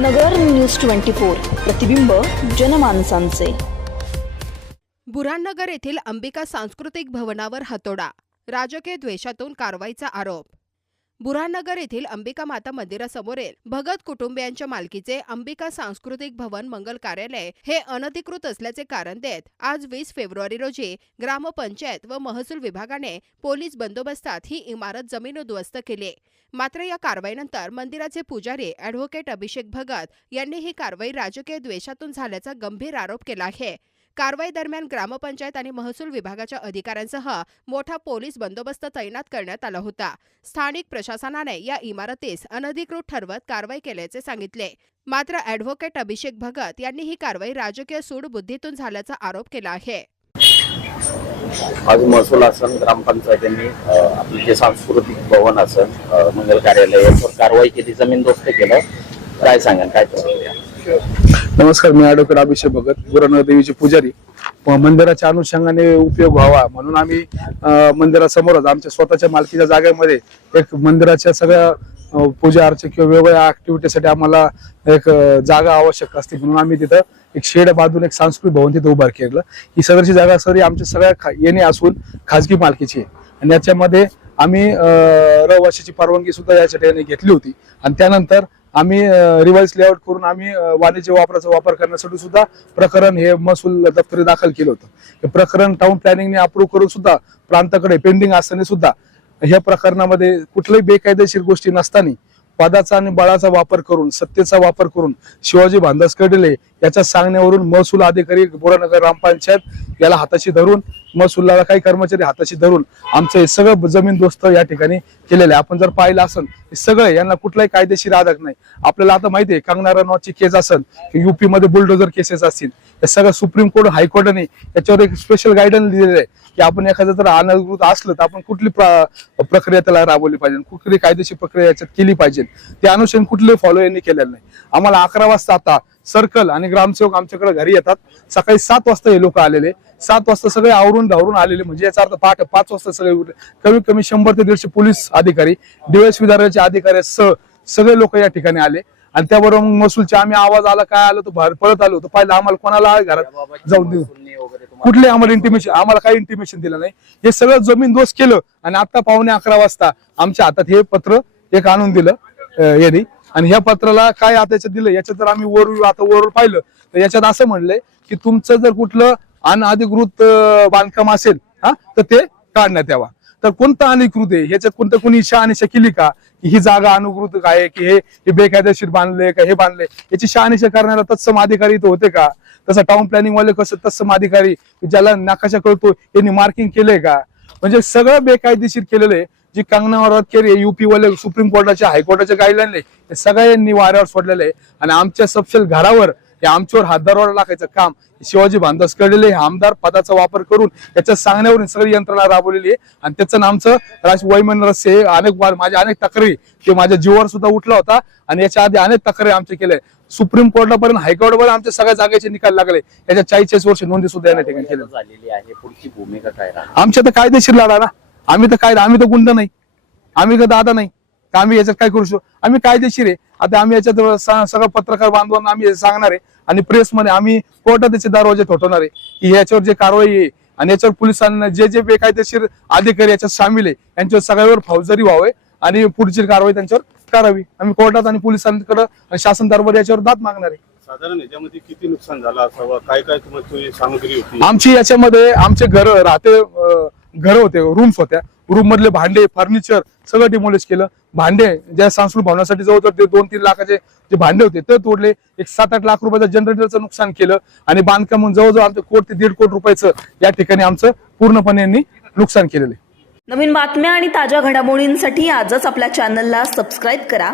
नगर news twenty four प्रतिबिंब जनमानसांचे. बुरानगर येथील अंबिका सांस्कृतिक भवनावर हतोडा राजकीय द्वेषातून कारवाईचा आरोप. बुरानगर येथील अंबिका माता मंदिरासमोरील भगत कुटुंबियांच्या मालकीचे अंबिका सांस्कृतिक भवन मंगल कार्यालय हे अनधिकृत असल्याचे कारण देत आज वीस फेब्रुवारी रोजी ग्रामपंचायत व महसूल विभागाने पोलीस बंदोबस्तात ही इमारत जमीन उद्ध्वस्त केली. मात्र या कारवाईनंतर मंदिराचे पुजारी अॅडव्होकेट अभिषेक भगत यांनी ही कारवाई राजकीय द्वेषातून झाल्याचा गंभीर आरोप केला आहे. कारवाई दरम्यान ग्रामपंचायत आणि महसूल विभागाच्या अधिकाऱ्यांसह मोठा पोलीस बंदोबस्त तैनात करण्यात आला होता. स्थानिक प्रशासनाने या इमारतीस अनधिकृत ठरवत कारवाई केल्याचे सांगितले. मात्र ऍडव्होकेट अभिषेक भगत यांनी ही कारवाई राजकीय सूडबुद्धीतून झाल्याचा आरोप केला आहे. आज महसूल आसन ग्रामपंचायतींनी आपले जे सांस्कृतिक भवन असन मंगल कार्यालय यावर कारवाई केली जमीनदोस्त केलं. काय सांगा काय नमस्कार मी ॲडव्होकेट अभिषेक भगत गुरुनाथ पुजारी. मंदिराच्या अनुषंगाने उपयोग व्हावा म्हणून आम्ही मंदिरासमोरच आमच्या स्वतःच्या मालकीच्या जागेमध्ये एक मंदिराच्या सगळ्या पूजा अर्चा किंवा वेगवेगळ्या ऍक्टिव्हिटीसाठी आम्हाला एक जागा आवश्यक असते म्हणून आम्ही तिथं एक शेड बांधून एक सांस्कृतिक भवन तिथं उभार केलं. ही सदरची जागा सरी आमच्या सगळ्या खा- येणे असून खाजगी मालकीची आहे. आणि याच्यामध्ये आम्ही रहिवाशाची परवानगी सुद्धा या ठिकाणी घेतली होती. आणि त्यानंतर आम्ही रिवाइज लेआउट करून आम्ही वाणिज्य वापराचा वापर करण्यासाठी सुद्धा प्रकरण हे महसूल दप्तरी दाखल केलं होतं. हे प्रकरण टाउन प्लॅनिंगने अप्रूव्ह करून सुद्धा प्रांताकडे पेंडिंग असताना सुद्धा ह्या प्रकरणामध्ये कुठल्याही बेकायदेशीर गोष्टी नसताना पदाचा आणि बळाचा वापर करून सत्तेचा वापर करून शिवाजी भांदास कडले याच्या सांगण्यावरून महसूल अधिकारी बोरानगर ग्रामपंचायत याला हाताशी धरून महसूलला काही कर्मचारी हाताशी धरून आमचं हे सगळं जमीन दोस्त या ठिकाणी केलेलं आहे. आपण जर पाहिलं असेल हे सगळं यांना कुठलाही कायदेशीर आधार नाही. आपल्याला आता माहिती आहे कंगना रनौतची केस असेल की युपी मध्ये बुलडोजर केसेस असतील हे सगळं सुप्रीम कोर्ट हायकोर्टाने याच्यावर एक स्पेशल गायडन्स दिलेलं आहे की आपण एखादं जर अनधिकृत असलं तर आपण कुठली प्र- प्रक्रिया त्याला राबवली पाहिजे कुठली कायदेशीर प्रक्रिया याच्यात केली पाहिजे त्या अनुषंगाने कुठले फॉलो यांनी केलेलं नाही. आम्हाला अकरा वाजता आता सर्कल आणि ग्रामसेवक आमच्याकडे घरी येतात. सकाळी सात वाजता हे लोक आलेले. सात वाजता सगळे आवरून धावरून आलेले म्हणजे याचा अर्थ पहाटे पाच वाजता सगळे उठले. कमीत कमी शंभर ते दीडशे पोलीस अधिकारी डीएस विधाराचे अधिकारी सह सगळे लोक या ठिकाणी आले. आणि त्याबरोबर मग महसूलचे आम्ही आवाज आला काय आलं तो बाहेर पळत आलो होतो. पाहिलं आम्हाला कोणाला घरात? जाऊन देऊ. कुठले आम्हाला इंटिमेशन आम्हाला काही इंटिमेशन दिलं नाही. हे सगळं जमीन दोष केलं आणि आता पावणे अकरा वाजता आमच्या हातात हे पत्र एक आणून दिलं यांनी. आणि ह्या पत्राला काय आता याच्यात दिलं? याच्यात जर आम्ही वर आता वर पाहिलं तर याच्यात असं म्हणलंय की तुमचं जर कुठलं अनधिकृत बांधकाम असेल हा तर ते काढण्यात यावा. तर कोणतं अनिकृत आहे? ह्याच्यात कोणतं कोणी शहानिशा केली का? की ही जागा अनुकृत आहे की हे बेकायदेशीर बांधले का हे बांधले? याची शहानिशा करणारा तत्सम अधिकारी इथं होते का? तसं टाउन प्लॅनिंग वाले कसं तत्सम अधिकारी ज्याला नकाशा कळतो यांनी मार्किंग केलंय का? म्हणजे सगळं बेकायदेशीर केलेलं आहे. जी कंगनावर केली युपी वाले सुप्रीम कोर्टाच्या हायकोर्टाच्या गाईडलाईन हे सगळ्यांनी वाऱ्यावर सोडलेलं आहे. आणि आमच्या सपशेल घरावर हे आमच्यावर हातदारवाडा टाकायचं काम. शिवाजी भांदास कडलेले हे आमदार पदाचा वापर करून त्याच्या सांगण्यावरून सगळी यंत्रणा राबवलेली आहे. आणि त्याचं नामचं राज वैमन रस्से हे अनेक माझ्या अनेक तक्रारी ते माझ्या जीवावर सुद्धा उठला होता. आणि याच्या आधी अनेक तक्रारी आमचे केले. सुप्रीम कोर्टापर्यंत हायकोर्टापर्यंत आमच्या सगळ्या जागेचे निकाल लागले. याच्या चाळीस वर्ष नोंदी सुद्धा या ठिकाणी केल्या झालेली आहे. पुढची भूमिका काय आमच्या तर कायदेशीर लढा ना. आम्ही तर काय आम्ही तर गुंड नाही. आम्ही का दादा नाही. का आम्ही याच्यात काय करू शकतो आम्ही कायदेशीर आहे. आता आम्ही याच्यात सगळं पत्रकार बांधवांना आम्ही सांगणार आहे. आणि प्रेसमध्ये आम्ही कोर्टात त्याचे दरवाजे ठोठवणार आहे. की याच्यावर जे कारवाई आहे आणि याच्यावर पोलिसांना जे जे बेकायदेशीर अधिकारी याच्यात सामील आहे यांच्यावर सगळ्यावर फौजदारी व्हावे आणि पुढची कारवाई त्यांच्यावर करावी. आम्ही कोर्टात आणि पोलिसांकडे आणि शासन दरबार याच्यावर दाद मागणार आहे. साधारण याच्यामध्ये किती नुकसान झालं असावं? काय काय सामग्री होती? आमची याच्यामध्ये आमचे घर राहते घर होते रूम्स होत्या. रूम मधले भांडे फर्निचर सगळं डिमोलिश केलं. भांडे ज्या सांस्कृतिक भवनासाठी जवळ ते दोन तीन लाखाचे जे भांडे होते ते तोडले. एक सात आठ लाख रुपयाचं जनरेटरचं नुकसान केलं आणि बांधकाम म्हणून जवळजवळ आमचं कोट ते दीड कोटी रुपयाचं या ठिकाणी आमचं पूर्णपणे यांनी नुकसान केलेलं आहे. नवीन बातम्या आणि ताज्या घडामोडींसाठी आजच आपल्या चॅनलला सबस्क्राईब करा.